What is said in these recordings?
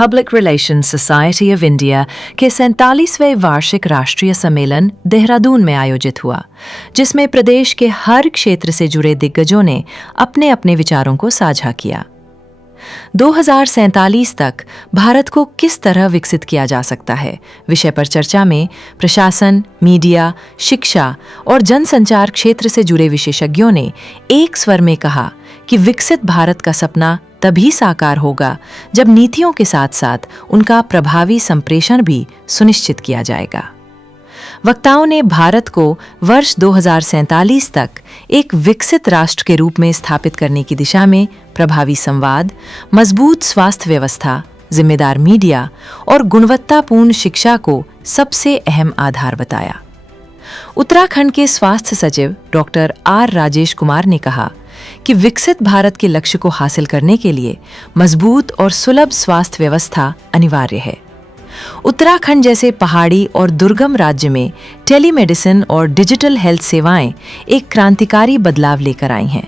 Public relations society of India के 47वें वार्षिक राष्ट्रीय सम्मेलन देहरादून में आयोजित हुआ, जिसमें प्रदेश के हर क्षेत्र से जुड़े दिग्गजों ने अपने अपने विचारों को साझा किया। 2047 तक भारत को किस तरह विकसित किया जा सकता है विषय पर चर्चा में प्रशासन, मीडिया, शिक्षा और जनसंचार क्षेत्र से जुड़े विशेषज्ञों ने एक स्वर में कहा कि विकसित भारत का सपना तभी साकार होगा जब नीतियों के साथ साथ उनका प्रभावी संप्रेषण भी सुनिश्चित किया जाएगा। वक्ताओं ने भारत को वर्ष 2047 तक एक विकसित राष्ट्र के रूप में स्थापित करने की दिशा में प्रभावी संवाद, मजबूत स्वास्थ्य व्यवस्था, जिम्मेदार मीडिया और गुणवत्तापूर्ण शिक्षा को सबसे अहम आधार बताया। उत्तराखंड के स्वास्थ्य सचिव डॉक्टर आर राजेश कुमार ने कहा कि विकसित भारत के लक्ष्य को हासिल करने के लिए मजबूत और सुलभ स्वास्थ्य व्यवस्था अनिवार्य है। उत्तराखंड जैसे पहाड़ी और दुर्गम राज्य में टेलीमेडिसिन और डिजिटल हेल्थ सेवाएं एक क्रांतिकारी बदलाव लेकर आई हैं।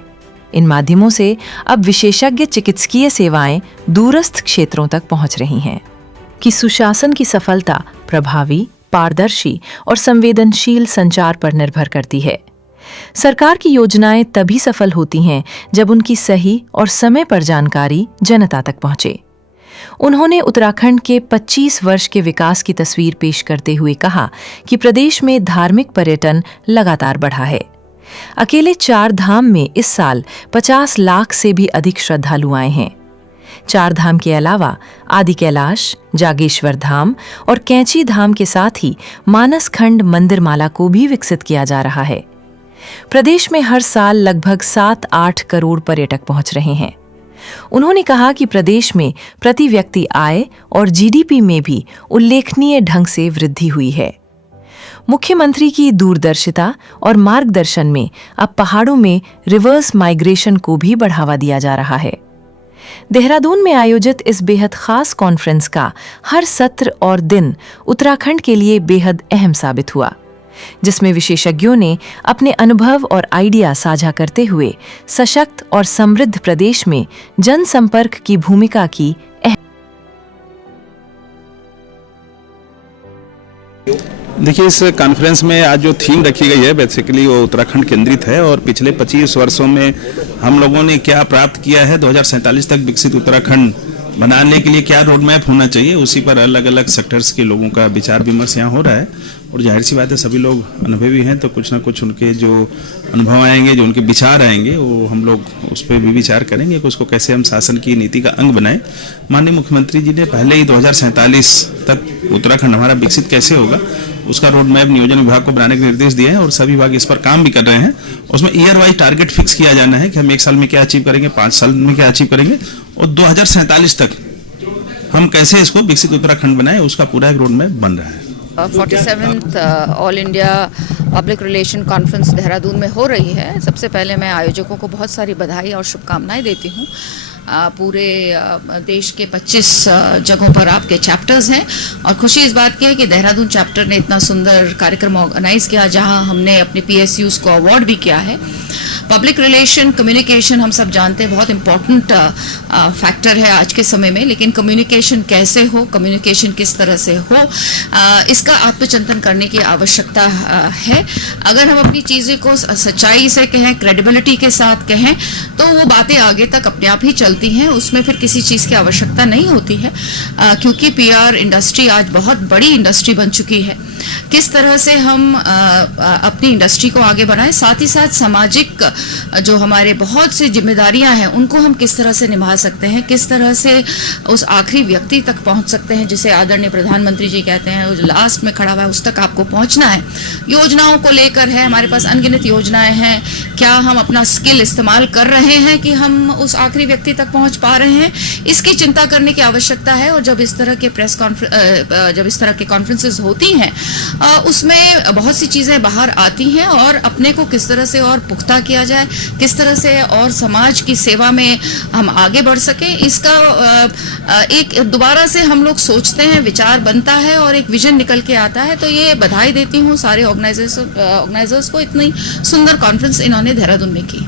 इन माध्यमों से अब विशेषज्ञ चिकित्सकीय सेवाएं दूरस्थ क्षेत्रों तक पहुंच रही हैं। कि सुशासन की सफलता प्रभावी, पारदर्शी और संवेदनशील संचार पर निर्भर करती है। सरकार की योजनाएं तभी सफल होती हैं जब उनकी सही और समय पर जानकारी जनता तक पहुंचे। उन्होंने उत्तराखंड के 25 वर्ष के विकास की तस्वीर पेश करते हुए कहा कि प्रदेश में धार्मिक पर्यटन लगातार बढ़ा है। अकेले 4 धाम में इस साल 50 लाख से भी अधिक श्रद्धालु आए हैं। 4 धाम के अलावा आदि कैलाश, जागेश्वर धाम और कैंची धाम के साथ ही मानस खंड मंदिरमाला को भी विकसित किया जा रहा है। प्रदेश में हर साल लगभग 7-8 करोड़ पर्यटक पहुंच रहे हैं। उन्होंने कहा कि प्रदेश में प्रति व्यक्ति आय और जीडीपी में भी उल्लेखनीय ढंग से वृद्धि हुई है। मुख्यमंत्री की दूरदर्शिता और मार्गदर्शन में अब पहाड़ों में रिवर्स माइग्रेशन को भी बढ़ावा दिया जा रहा है। देहरादून में आयोजित इस बेहद खास कॉन्फ्रेंस का हर सत्र और दिन उत्तराखंड के लिए बेहद अहम साबित हुआ, जिसमें विशेषज्ञों ने अपने अनुभव और आइडिया साझा करते हुए सशक्त और समृद्ध प्रदेश में जनसंपर्क की भूमिका की देखिए, इस कॉन्फ्रेंस में आज जो थीम रखी गई है बेसिकली वो उत्तराखंड केंद्रित है और पिछले 25 वर्षों में हम लोगों ने क्या प्राप्त किया है, 2047 तक विकसित उत्तराखंड बनाने के लिए क्या रोड मैप होना चाहिए, उसी पर अलग अलग सेक्टर्स के लोगों का विचार विमर्श यहाँ हो रहा है। और जाहिर सी बात है, सभी लोग अनुभवी हैं तो कुछ ना कुछ उनके जो अनुभव आएंगे, जो उनके विचार आएंगे, वो हम लोग उस पर भी विचार करेंगे कि उसको कैसे हम शासन की नीति का अंग बनाएं। माननीय मुख्यमंत्री जी ने पहले ही 2047 तक उत्तराखंड हमारा विकसित कैसे होगा उसका रोड मैप नियोजन विभाग को बनाने के निर्देश दिए हैं और सभी विभाग इस पर काम भी कर रहे हैं। उसमें ईयर वाइज टारगेट फिक्स किया जाना है कि हम 1 साल में क्या अचीव करेंगे, 5 साल में क्या अचीव करेंगे और 2047 तक हम कैसे इसको विकसित उत्तराखंड बनाएं, उसका पूरा एक रोड मैप बन रहा है। 47th all India public relation conference Dehradun में हो रही है। सबसे पहले मैं आयोजकों को बहुत सारी बधाई और शुभकामनाएं देती हूँ। पूरे देश के 25 जगहों पर आपके चैप्टर्स हैं और खुशी इस बात की है कि देहरादून चैप्टर ने इतना सुंदर कार्यक्रम ऑर्गेनाइज किया, जहां हमने अपने PSUs को अवार्ड भी किया है। पब्लिक रिलेशन, कम्युनिकेशन हम सब जानते हैं बहुत इंपॉर्टेंट फैक्टर है आज के समय में, लेकिन कम्युनिकेशन कैसे हो, कम्युनिकेशन किस तरह से हो, इसका आत्मचिंतन करने की आवश्यकता है। अगर हम अपनी चीज़ें को सच्चाई से कहें, क्रेडिबिलिटी के साथ कहें, तो वो बातें आगे तक अपने आप ही चलती हैं, उसमें फिर किसी चीज़ की आवश्यकता नहीं होती है, क्योंकि PR इंडस्ट्री आज बहुत बड़ी इंडस्ट्री बन चुकी है। किस तरह से हम अपनी इंडस्ट्री को आगे बढ़ाएं, साथ ही साथ सामाजिक जो हमारे बहुत सी जिम्मेदारियां हैं उनको हम किस तरह से निभा सकते हैं, किस तरह से उस आखिरी व्यक्ति तक पहुंच सकते हैं जिसे आदरणीय प्रधानमंत्री जी कहते हैं, जो लास्ट में खड़ा हुआ है उस तक आपको पहुंचना है। योजनाओं को लेकर है, हमारे पास अनगिनत योजनाएं हैं, क्या हम अपना स्किल इस्तेमाल कर रहे हैं कि हम उस आखिरी व्यक्ति तक पहुंच पा रहे हैं, इसकी चिंता करने की आवश्यकता है। और जब इस तरह के जब इस तरह के कॉन्फ्रेंसेस होती हैं उसमें बहुत सी चीज़ें बाहर आती हैं और अपने को किस तरह से और पुख्ता किया जाए, किस तरह से और समाज की सेवा में हम आगे बढ़ सकें, इसका एक दोबारा से हम लोग सोचते हैं, विचार बनता है और एक विजन निकल के आता है। तो ये बधाई देती हूँ सारे ऑर्गेनाइजर्स को, इतनी सुंदर कॉन्फ्रेंस इन्होंने देहरादून में की।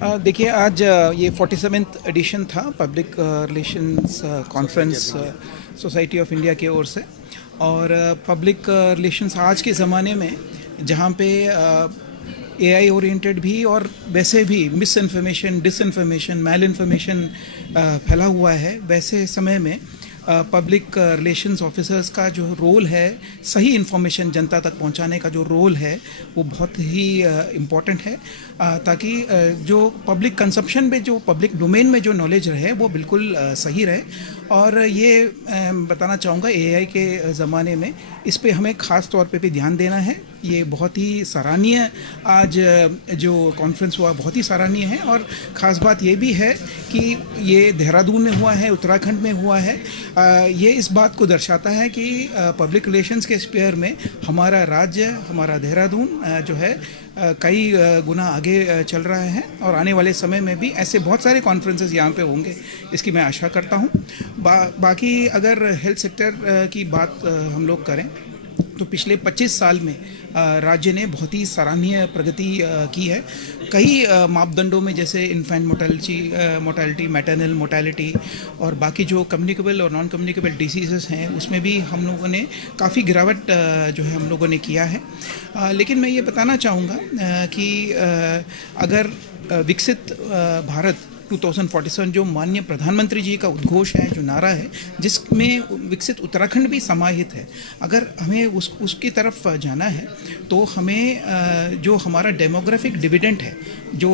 देखिए आज ये 47th एडिशन था public relations conference society of India की ओर से। और पब्लिक रिलेशंस आज के ज़माने में जहाँ पे एआई ओरिएंटेड भी और वैसे भी मिस इन्फॉर्मेशन, डिसइन्फॉर्मेशन, मैल इन्फॉर्मेशन फैला हुआ है, वैसे समय में पब्लिक रिलेशंस ऑफिसर्स का जो रोल है, सही इन्फॉर्मेशन जनता तक पहुंचाने का जो रोल है वो बहुत ही इम्पॉर्टेंट है, ताकि जो पब्लिक कंजप्शन में, जो पब्लिक डोमेन में जो नॉलेज रहे वो बिल्कुल सही रहे। और ये बताना चाहूँगा एआई के ज़माने में इस पे हमें ख़ास तौर पे भी ध्यान देना है। ये बहुत ही सराहनीय आज जो कॉन्फ्रेंस हुआ बहुत ही सराहनीय है। और ख़ास बात ये भी है कि ये देहरादून में हुआ है, उत्तराखंड में हुआ है। ये इस बात को दर्शाता है कि पब्लिक रिलेशंस के स्फीयर में हमारा राज्य, हमारा देहरादून जो है कई गुना आगे चल रहा है। और आने वाले समय में भी ऐसे बहुत सारे कॉन्फ्रेंसेस यहाँ पे होंगे, इसकी मैं आशा करता हूँ। बाकी अगर हेल्थ सेक्टर की बात हम लोग करें तो पिछले 25 साल में राज्य ने बहुत ही सराहनीय प्रगति की है। कई मापदंडों में, जैसे इन्फेंट मोर्टेलिटी, मैटरनल मोर्टेलिटी और बाकी जो कम्युनिकेबल और नॉन कम्युनिकेबल डिसीज़ेस हैं उसमें भी हम लोगों ने काफ़ी गिरावट जो है हम लोगों ने किया है। लेकिन मैं ये बताना चाहूँगा कि अगर विकसित भारत 2047 जो माननीय प्रधानमंत्री जी का उद्घोष है, जो नारा है, जिसमें विकसित उत्तराखंड भी समाहित है, अगर हमें उसकी तरफ जाना है तो हमें जो हमारा डेमोग्राफिक डिविडेंड है, जो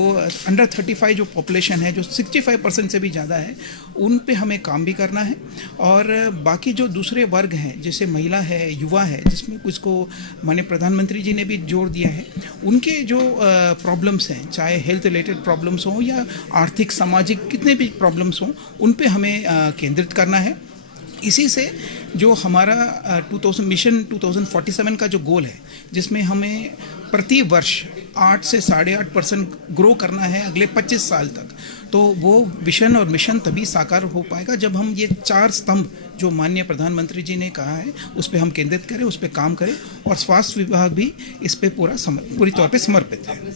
अंडर 35 जो पॉपुलेशन है, जो 65% से भी ज़्यादा है, उन पे हमें काम भी करना है। और बाकी जो दूसरे वर्ग हैं, जैसे महिला है, युवा है, जिसमें उसको माननीय प्रधानमंत्री जी ने भी जोर दिया है, उनके जो प्रॉब्लम्स हैं, चाहे हेल्थ रिलेटेड प्रॉब्लम्स हों या आर्थिक सामाजिक कितने भी प्रॉब्लम्स हों, उन पे हमें केंद्रित करना है। इसी से जो हमारा 2047 का जो गोल है, जिसमें हमें प्रति वर्ष 8 से 8.5% ग्रो करना है अगले 25 साल तक, तो वो विजन और मिशन तभी साकार हो पाएगा जब हम ये 4 स्तंभ जो माननीय प्रधानमंत्री जी ने कहा है उस पर हम केंद्रित करें, उस पर काम करें। और स्वास्थ्य विभाग भी इस पर पूरी तौर पे समर्पित है।